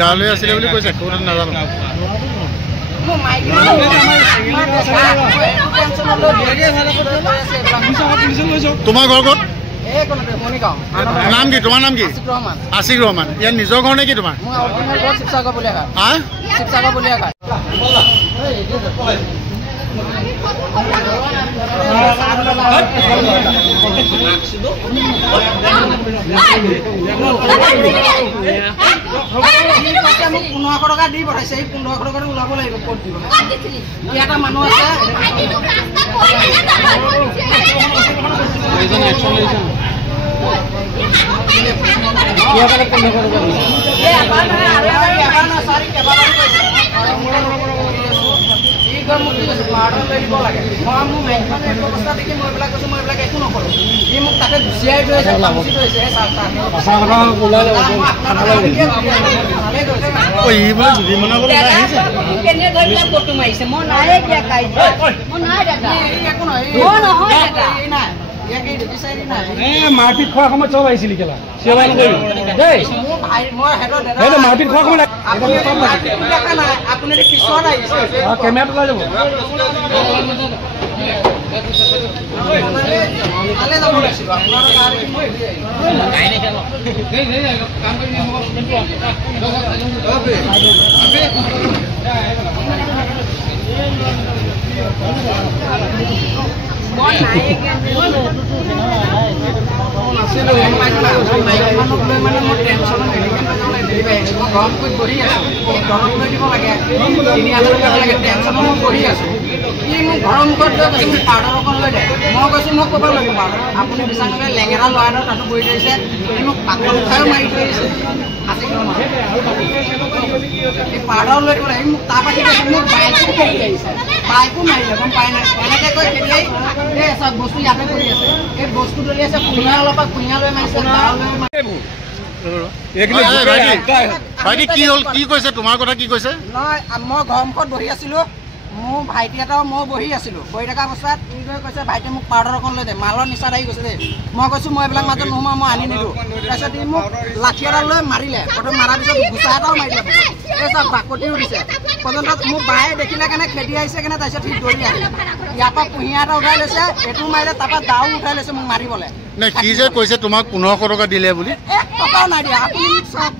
ডালে আছিলে বুলি কৈছে নাজানো তোমাৰ ঘৰ ক'ত নাম কি তোমাৰ নাম কি আশিক ৰহমান ইয়াৰ নিজৰ ঘৰ নেকি তোমাৰ টকা দি পঠাইছে 1500 টকা ওলাব লাগিব ক'ত দিব ইয়াত মানুহ আছে মাৰপিট খোৱাৰ সময়ত চব আহিছিল কেলা সেৱা নকৰিব দেই মাৰপিট খোৱাৰ সময়ত কেমেৰাটো লৈ যাব ঘৰৰ মুখত পাউডাৰ অকণ লৈ যায় মই কৈছোঁ মোক ক'ব লাগিব পাউডাৰ আপুনি বিচাৰি পেলাই লেঙেৰা ল'ৰা এটা তাতো বহি থৈছে মোক পাকল উঠাইও মাৰি থৈ দিছে এই পাউডাৰ লৈ দিব লাগে মোক তাৰ পাছত মোক বাইকো খেলি আহিছে বাইকো মাৰিলে গম পাই নাই এনেকৈ কৈ খেলি আহি এই চব বস্তু ইয়াতে পৰি আছে এই বস্তু দলি আছে কুঁহিয়াৰ অলপ কুঁহিয়াৰ লৈ মাৰিছে কি কৈছে তোমাৰ কথা কি কৈছে নহয় মই ঘৰৰ মুখত বহি আছিলোঁ মোৰ ভাইটি এটাও মই বহি আছিলোঁ বহি থকা অৱস্থাত কৈছে ভাইটিয়ে মোক পাউডাৰ অকণ লৈ দে মালৰ নিচাত আহি গৈছে দেই মই কৈছোঁ মই এইবিলাক মাজত নোসোমাওঁ মই আনি নিদিওঁ তাৰপিছত ই মোক লাঠি এডাল লৈ মাৰিলে প্ৰথম মাৰাৰ পিছত গোচা এটাও মাৰিলে এই চব বাকতিও দিছে পৰ্যন্ত মোৰ বায়ে দেখিলে কেনে খেদি আহিছে কেনে তাৰপিছত সি দৌৰি আহিলে ইয়াৰ পৰা কুঁহিয়াৰ এটা উঠাই লৈছে এইটো মাৰিলে তাৰপৰা দাও উঠাই লৈছে মোক মাৰিবলৈ কি যে কৈছে তোমাক 1500 টকা দিলে বুলি 1 টকাও নাই দিয়া আপুনি চব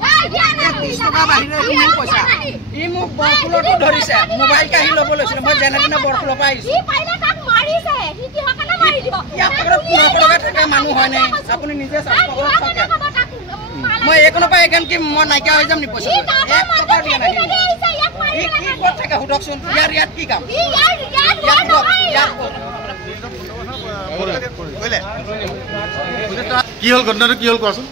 30 টকা বাহিৰে ইমান পইচা ই মোক বৰফুলতো ধৰিছে মোবাইল কাঢ়ি ল'ব লৈছিলে মই যেনে তেনে বৰফুলৰ পৰা আহিছোঁ মানুহ হয় নাই আপুনি নিজে মই এইকণৰ পৰা এগেন কি মই নাইকিয়া হৈ যাম নি পইচা 1 টকা দিয়া নাই কি ক'ত থাকে সুধকচোন ইয়াত কি কাম কি হ'ল ঘটনাটো কি হ'ল কোৱাচোন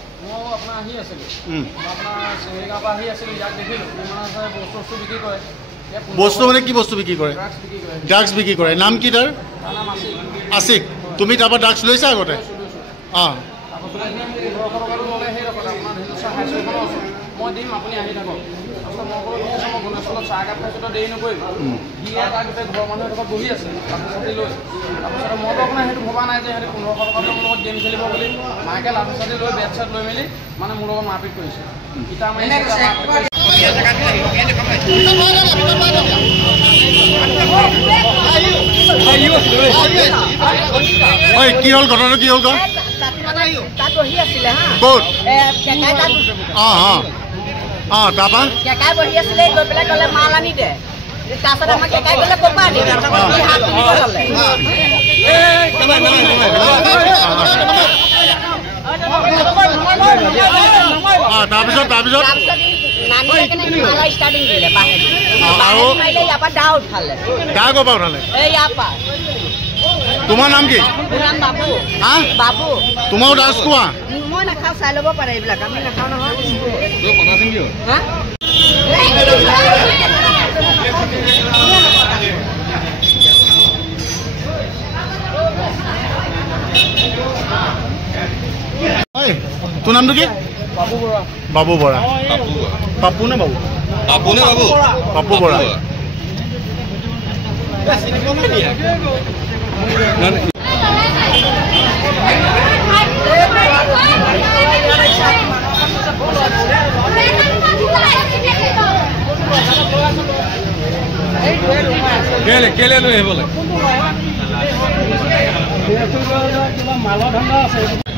বস্তু মানে কি বস্তু বিক্ৰী কৰে ড্ৰাগছ বিক্ৰী কৰে নাম কি তাৰ আশিক তুমি তাৰপৰা ড্ৰাগছ লৈছা আগতে অঁ মই দিম আপুনি আহি থাকক মই গণেশত চাহ একাপ খাইছোঁ দেৰি নকৰিব সি এটা গোটেই ঘৰৰ মানুহৰ লগত বহি আছে লাঠি লৈ তাৰপিছত মইতো আপোনাৰ সেইটো ভবা নাই যে সিহঁতে 1500 টকা মোৰ লগত গেম খেলিব বুলি মাকে লাঠি চাঠি লৈ বেট চেট লৈ মেলি মানে মোৰ লগত মাৰপিট কৰিছে ইটা মাৰি কি হ'ল ঘটনাটো কি হ'ল ক'ত তাৰপৰা কেকাই বহি আছিলে গৈ পেলাই ক'লে মাল আনি দে তাৰপিছত আমাক কেকাই ক'লে ক'ৰপৰা আনি দে তাৰপিছত তোমাৰ নাম কি বাবু তোমাৰো ডান্স কোৱা মই নাখাওঁ চাই ল'ব পাৰে এইবিলাক আমি নাখাওঁ নহয় হয় তোৰ নামটো কি বাবু বৰা পাপু নে বাবু পাপু বৰা কেলে লৈ আহিব লাগে মালৰ ধান্দা আছে